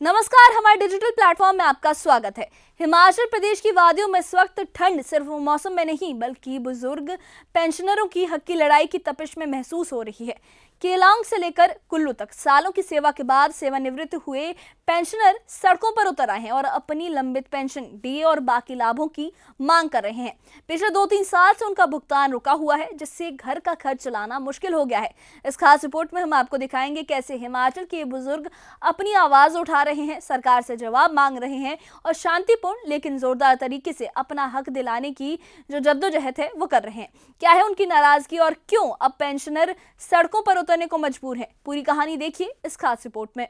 नमस्कार, हमारे digital platform में आपका स्वागत है। हिमाचल प्रदेश की वादियों में इस वक्त ठंड सिर्फ मौसम में नहीं बल्कि बुजुर्ग पेंशनरों की हक की लड़ाई की तपिश में महसूस हो रही है। केलांग से लेकर कुल्लू तक सालों की सेवा के बाद सेवानिवृत्त हुए पेंशनर सड़कों पर उतर आए हैं और अपनी लंबित पेंशन, डीए और बाकी लाभों की मांग कर रहे हैं। पिछले 2-3 साल से उनका भुगतान रुका हुआ है, जिससे घर का खर्च चलाना मुश्किल हो गया है। इस खास रिपोर्ट में हम आपको दिखाएंगे कैसे हिमाचल के बुजुर्ग अपनी आवाज उठा रहे हैं, सरकार से जवाब मांग रहे हैं और शांतिपूर्ण लेकिन जोरदार तरीके से अपना हक दिलाने की जो जद्दोजहद है वो कर रहे हैं। क्या है उनकी नाराजगी और क्यों अब पेंशनर सड़कों पर उतरने को मजबूर हैं? पूरी कहानी देखिए इस खास रिपोर्ट में।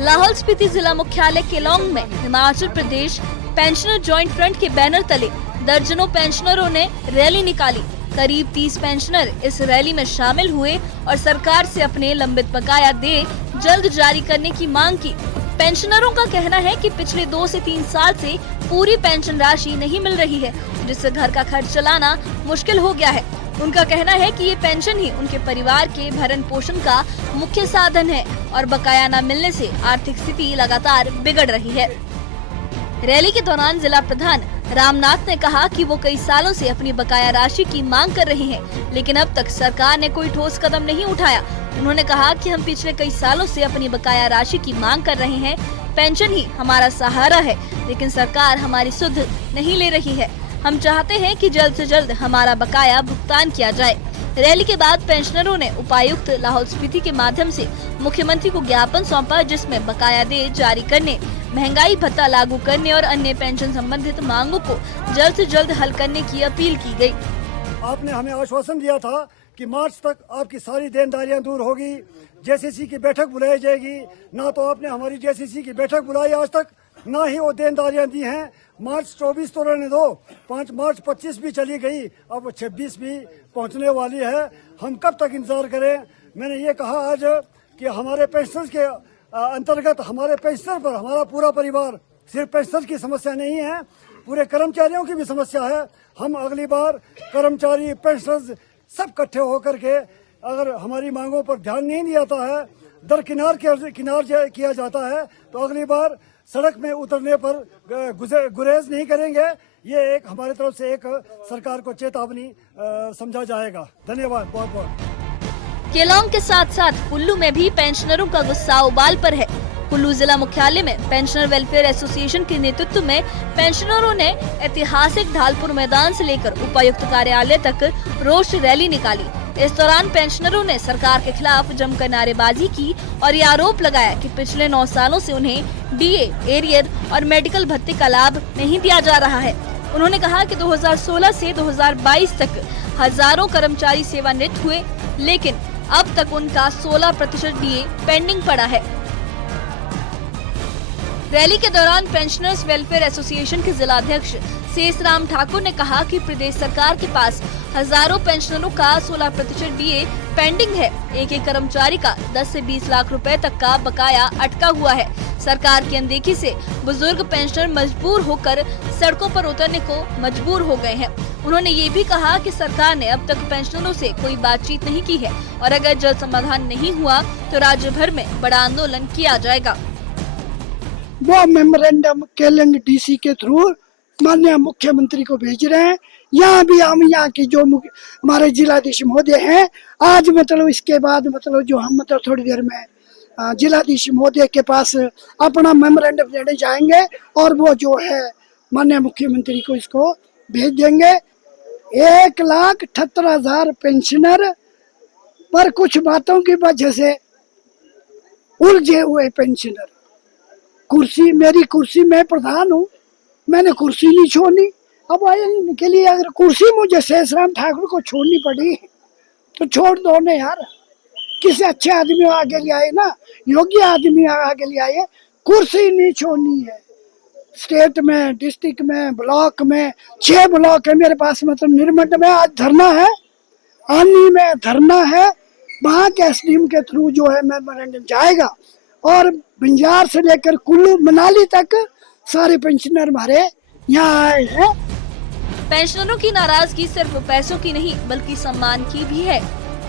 लाहौल स्पीति जिला मुख्यालय केलांग में Himachal Pradesh pensioner joint front के बैनर तले दर्जनों पेंशनरों ने रैली निकाली। करीब 30 पेंशनर इस रैली में शामिल हुए और सरकार से अपने लंबित बकाया देय जल्द जारी करने की मांग की। पेंशनरों का कहना है कि पिछले 2 से 3 साल से पूरी पेंशन राशि नहीं मिल रही है, जिससे घर का खर्च चलाना मुश्किल हो गया है। उनका कहना है कि ये पेंशन ही उनके परिवार के भरण पोषण का मुख्य साधन है और बकाया न मिलने से आर्थिक स्थिति लगातार बिगड़ रही है। रैली के दौरान जिला प्रधान रामनाथ ने कहा कि वो कई सालों से अपनी बकाया राशि की मांग कर रहे हैं, लेकिन अब तक सरकार ने कोई ठोस कदम नहीं उठाया। उन्होंने कहा कि हम पिछले कई सालों से अपनी बकाया राशि की मांग कर रहे हैं, पेंशन ही हमारा सहारा है, लेकिन सरकार हमारी सुध नहीं ले रही है। हम चाहते हैं कि जल्द से जल्द हमारा बकाया भुगतान किया जाए। रैली के बाद पेंशनरों ने उपायुक्त लाहौल स्पीति के माध्यम से मुख्यमंत्री को ज्ञापन सौंपा, जिसमें बकाया देय जारी करने, महंगाई भत्ता लागू करने और अन्य पेंशन संबंधित मांगों को जल्द से जल्द हल करने की अपील की गई। आपने हमें आश्वासन दिया था कि मार्च तक आपकी सारी देनदारियां दूर होगी, जेसीसी की बैठक बुलाई जाएगी। ना तो आपने हमारी जेसीसी की बैठक बुलाई आज तक, ना ही वो देनदारियां दी हैं। मार्च 24 तो रहने दो, 5 मार्च 25 भी चली गई, अब 26 भी पहुंचने वाली है। हम कब तक इंतजार करें? मैंने ये कहा आज कि हमारे पेंशनर्स के अंतर्गत हमारे पेंशनर पर हमारा पूरा परिवार, सिर्फ पेंशनर की समस्या नहीं है, पूरे कर्मचारियों की भी समस्या है। हम अगली बार कर्मचारी, पेंशनर्स सब इकट्ठे होकर के अगर हमारी मांगों पर ध्यान नहीं दिया जाता है, दरकिनार किया जाता है, तो अगली बार सड़क में उतरने पर गुरेज नहीं करेंगे। ये एक हमारी तरफ से एक सरकार को चेतावनी समझा जाएगा। धन्यवाद बहुत बहुत। केलांग के साथ साथ कुल्लू में भी पेंशनरों का गुस्सा उबाल पर है। कुल्लू जिला मुख्यालय में पेंशनर वेलफेयर एसोसिएशन के नेतृत्व में पेंशनरों ने ऐतिहासिक ढालपुर मैदान से लेकर उपायुक्त कार्यालय तक रोष रैली निकाली। इस दौरान पेंशनरों ने सरकार के खिलाफ जमकर नारेबाजी की और ये आरोप लगाया कि पिछले 9 सालों से उन्हें डीए, एरियर और मेडिकल भत्ते का लाभ नहीं दिया जा रहा है। उन्होंने कहा कि 2016 से 2022 तक हजारों कर्मचारी सेवानिवृत्त हुए, लेकिन अब तक उनका 16% डीए पेंडिंग पड़ा है। रैली के दौरान पेंशनर्स वेलफेयर एसोसिएशन के जिला अध्यक्ष शेषराम ठाकुर ने कहा कि प्रदेश सरकार के पास हजारों पेंशनरों का 16% डीए पेंडिंग है। एक कर्मचारी का 10 से 20 लाख रुपए तक का बकाया अटका हुआ है। सरकार की अनदेखी से बुजुर्ग पेंशनर मजबूर होकर सड़कों पर उतरने को मजबूर हो गए हैं। उन्होंने ये भी कहा कि सरकार ने अब तक पेंशनरों से कोई बातचीत नहीं की है और अगर जल्द समाधान नहीं हुआ तो राज्य भर में बड़ा आंदोलन किया जाएगा। वो मेमोरेंडम केलांग डीसी के थ्रू माननीय मुख्यमंत्री को भेज रहे हैं। यहाँ भी हम यहाँ की जो हमारे जिलाधीश महोदय हैं, आज मतलब इसके बाद मतलब जो हम मतलब थोड़ी देर में जिलाधीश महोदय के पास अपना मेमोरेंडम देने जाएंगे और वो जो है माननीय मुख्यमंत्री को इसको भेज देंगे। 1,78,000 पेंशनर पर कुछ बातों की वजह से उलझे हुए पेंशनर। मेरी कुर्सी में प्रधान हूँ, मैंने कुर्सी नहीं छोड़नी। अब इनके लिए अगर कुर्सी मुझे शेषराम ठाकुर को छोड़नी पड़ी तो छोड़ दो ना यार। किसी अच्छे आदमी आगे ले आए ना, योग्य आदमी आगे ले आए। कुर्सी नहीं छोड़नी है। स्टेट में, डिस्ट्रिक्ट में, ब्लॉक में 6 ब्लॉक है मेरे पास, मतलब निर्मंड में आज धरना है, आनी में धरना है। वहाँ के एसडीएम के थ्रू जो है मेमोरेंडम जाएगा और बंजार से लेकर कुल्लू मनाली तक सारे पेंशनर हमारे यहाँ आए हैं। पेंशनरों की नाराजगी सिर्फ पैसों की नहीं बल्कि सम्मान की भी है।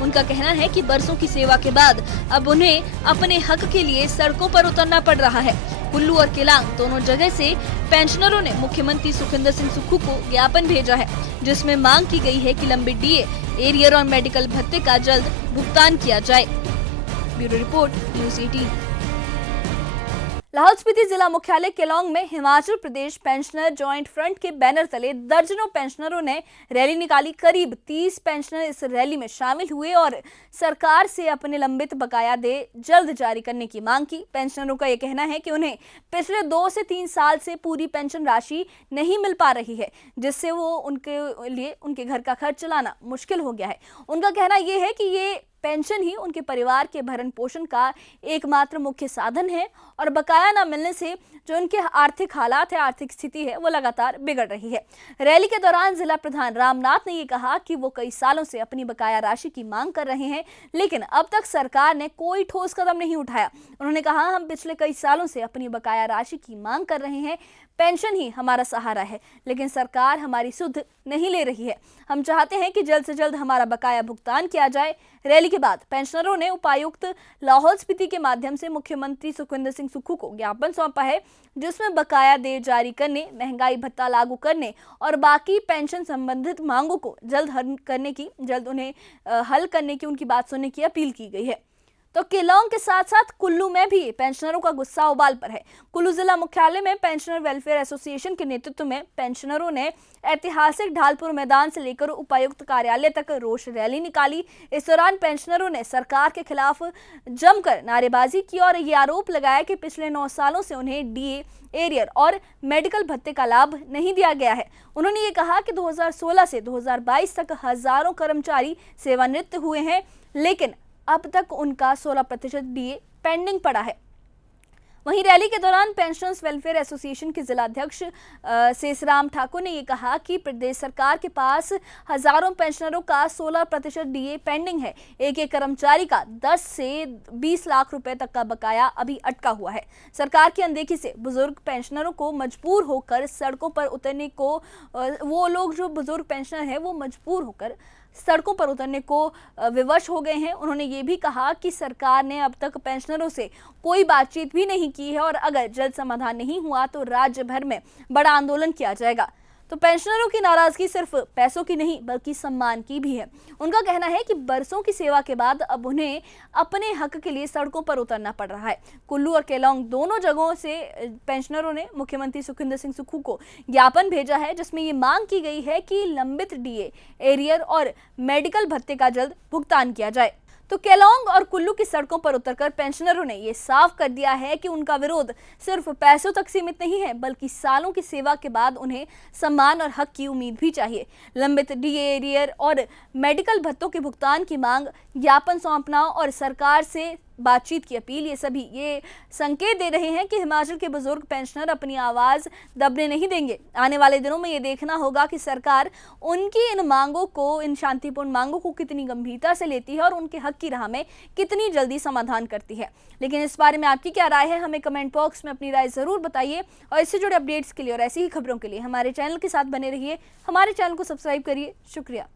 उनका कहना है कि बरसों की सेवा के बाद अब उन्हें अपने हक के लिए सड़कों पर उतरना पड़ रहा है। कुल्लू और केलांग दोनों जगह से पेंशनरों ने मुख्यमंत्री सुखविंदर सिंह सुक्खू को ज्ञापन भेजा है, जिसमें मांग की गई है कि लंबित डीए, एरियर और मेडिकल भत्ते का जल्द भुगतान किया जाए। Bureau report, news 18। Lahaul Spiti जिला मुख्यालय केलांग में Himachal Pradesh pensioner joint front के बैनर तले दर्जनों पेंशनरों ने रैली निकाली। करीब 30 पेंशनर इस रैली में शामिल हुए और सरकार से अपने लंबित बकाया दे जल्द जारी करने की मांग की। पेंशनरों का यह कहना है कि उन्हें पिछले 2 से 3 साल से पूरी पेंशन राशि नहीं मिल पा रही है, जिससे वो उनके लिए उनके घर का खर्च चलाना मुश्किल हो गया है। उनका कहना यह है कि ये पेंशन ही उनके परिवार के भरण पोषण का एकमात्र मुख्य साधन है और बकाया न मिलने से जो उनके आर्थिक हालात है, आर्थिक स्थिति है, वो लगातार बिगड़ रही है। रैली के दौरान जिला प्रधान रामनाथ ने ये कहा कि वो कई सालों से अपनी बकाया राशि की मांग कर रहे हैं, लेकिन अब तक सरकार ने कोई ठोस कदम नहीं उठाया। उन्होंने कहा, हम पिछले कई सालों से अपनी बकाया राशि की मांग कर रहे हैं, पेंशन ही हमारा सहारा है, लेकिन सरकार हमारी सुध नहीं ले रही है। हम चाहते हैं कि जल्द से जल्द हमारा बकाया भुगतान किया जाए। रैली के बाद पेंशनरों ने उपायुक्त लाहौल स्पीति के माध्यम से मुख्यमंत्री सुखविंदर सिंह सुक्खू को ज्ञापन सौंपा है, जिसमें बकाया देय जारी करने, महंगाई भत्ता लागू करने और बाकी पेंशन संबंधित मांगों को जल्द उन्हें हल करने की उनकी बात सुनने की अपील की गई है। तो केलांग के साथ साथ कुल्लू में भी पेंशनरों का गुस्सा उबाल पर है। कुल्लू जिला मुख्यालय में पेंशनर वेलफेयर एसोसिएशन के नेतृत्व में पेंशनरों ने ऐतिहासिक ढालपुर मैदान से लेकर उपायुक्त कार्यालय तक रोष रैली निकाली। इस दौरान पेंशनरों ने सरकार के खिलाफ जमकर नारेबाजी की और ये आरोप लगाया कि पिछले 9 सालों से उन्हें डीए, एरियर और मेडिकल भत्ते का लाभ नहीं दिया गया है। उन्होंने ये कहा कि 2016 से 2022 तक हजारों कर्मचारी सेवानिवृत्त हुए हैं, लेकिन अब तक उनका 16% डीए पेंडिंग पड़ा है। वहीं रैली के दौरान पेंशनर्स वेलफेयर एसोसिएशन के जिलाध्यक्ष शेषराम ठाकुर ने यह कहा कि प्रदेश सरकार के पास हजारों पेंशनरों का 16% डीए पेंडिंग है। एक कर्मचारी का 10 से 20 लाख रुपए तक का बकाया अभी अटका हुआ है। सरकार की अनदेखी से बुजुर्ग पेंशनरों को मजबूर होकर सड़कों पर उतरने को वो लोग जो बुजुर्ग पेंशनर हैं वो मजबूर होकर सड़कों पर उतरने को विवश हो गए हैं। उन्होंने ये भी कहा कि सरकार ने अब तक पेंशनरों से कोई बातचीत भी नहीं की है और अगर जल्द समाधान नहीं हुआ तो राज्य भर में बड़ा आंदोलन किया जाएगा। तो पेंशनरों की नाराजगी सिर्फ पैसों की नहीं बल्कि सम्मान की भी है। उनका कहना है कि बरसों की सेवा के बाद अब उन्हें अपने हक के लिए सड़कों पर उतरना पड़ रहा है। कुल्लू और केलांग दोनों जगहों से पेंशनरों ने मुख्यमंत्री सुखविंदर सिंह सुक्खू को ज्ञापन भेजा है, जिसमें ये मांग की गई है कि लंबित डीए, एरियर और मेडिकल भत्ते का जल्द भुगतान किया जाए। तो केलांग और कुल्लू की सड़कों पर उतरकर पेंशनरों ने ये साफ कर दिया है कि उनका विरोध सिर्फ पैसों तक सीमित नहीं है, बल्कि सालों की सेवा के बाद उन्हें सम्मान और हक की उम्मीद भी चाहिए। लंबित डीए, एरियर और मेडिकल भत्तों के भुगतान की मांग, ज्ञापन सौंपना और सरकार से बातचीत की अपील, ये सभी ये संकेत दे रहे हैं कि हिमाचल के बुजुर्ग पेंशनर अपनी आवाज़ दबने नहीं देंगे। आने वाले दिनों में ये देखना होगा कि सरकार उनकी इन मांगों को, इन शांतिपूर्ण मांगों को कितनी गंभीरता से लेती है और उनके हक की राह में कितनी जल्दी समाधान करती है। लेकिन इस बारे में आपकी क्या राय है, हमें कमेंट बॉक्स में अपनी राय ज़रूर बताइए और इससे जुड़े अपडेट्स के लिए और ऐसी ही खबरों के लिए हमारे चैनल के साथ बने रहिए। हमारे चैनल को सब्सक्राइब करिए। शुक्रिया।